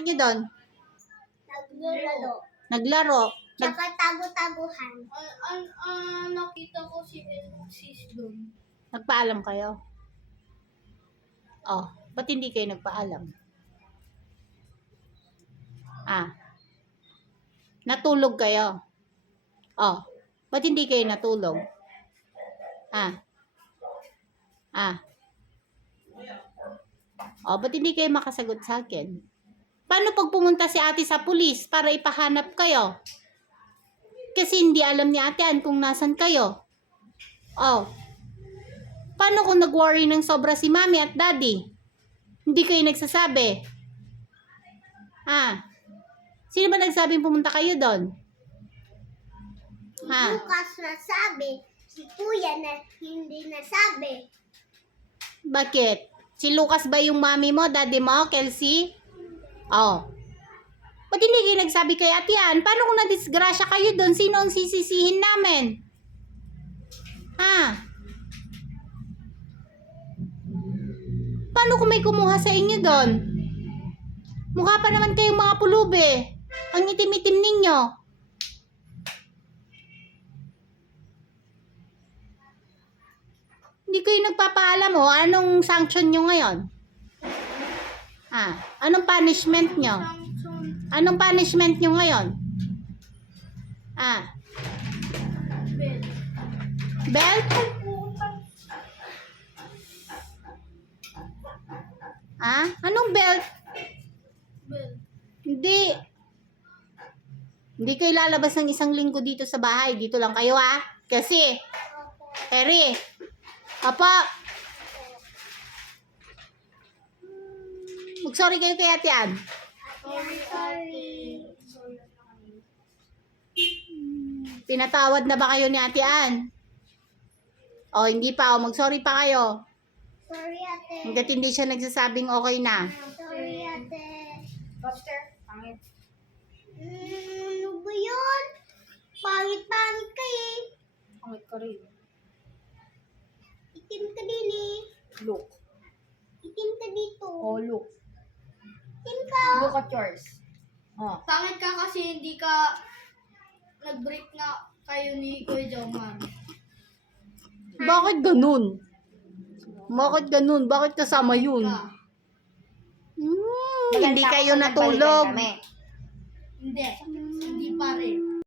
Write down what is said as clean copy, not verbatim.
Ano doon? Naglaro. Naglaro. Tsaka tago-taguhan. Nakita ko si Alexis doon. Nagpaalam kayo? Oh, ba't hindi kayo nagpaalam? Natulog kayo? Oh, ba't hindi kayo natulog? Oh, ba't hindi kayo makasagot sa akin? Paano pag pumunta si ate sa pulis para ipahanap kayo? Kasi hindi alam ni ate Ann kung nasan kayo. Oh. Paano kung nag-worry ng sobra si mami at daddy? Hindi kayo nagsasabi. Sino ba nagsabing pumunta kayo doon? Lucas nasabi. Si Kuya na hindi nasabi. Bakit? Si Lucas ba yung mami mo, daddy mo, Kelsey? Oh. Ba't hindi kayo nagsabi kay Ate Ann? Paano kung nadisgrasya kayo doon? Sino ang sisisihin namin? Paano kung may kumuha sa inyo doon? Mukha pa naman kayong mga pulube. Ang itim-itim ninyo. Hindi kayo nagpapaalam o anong sanction nyo ngayon? Anong punishment nyo? Anong punishment nyo ngayon? Belt? Anong belt? Hindi. Hindi kayo lalabas ng isang linggo dito sa bahay. Dito lang kayo Kasi, Eri. Apa. Mag-sorry kayo kay Ate Ann. Sorry. Pinatawad na ba kayo ni Ate Ann? O, hindi pa. Mag-sorry pa kayo. Sorry, ate. Hanggat hindi siya nagsasabing okay na. Sorry, ate. Lobster, pangit. Ano ba yun? Pangit-pangit ka eh. Pangit ka rin. Itim ka din eh. Look. Itim ka dito. Oh, look. Itim ka. Look at yours. Pangit ka kasi hindi ka nag-break na kayo ni Kuya Jauman. Bakit ganun? Bakit ganun? Bakit kasama yun? Hindi kayo natulog. Hindi. Hindi pa rin.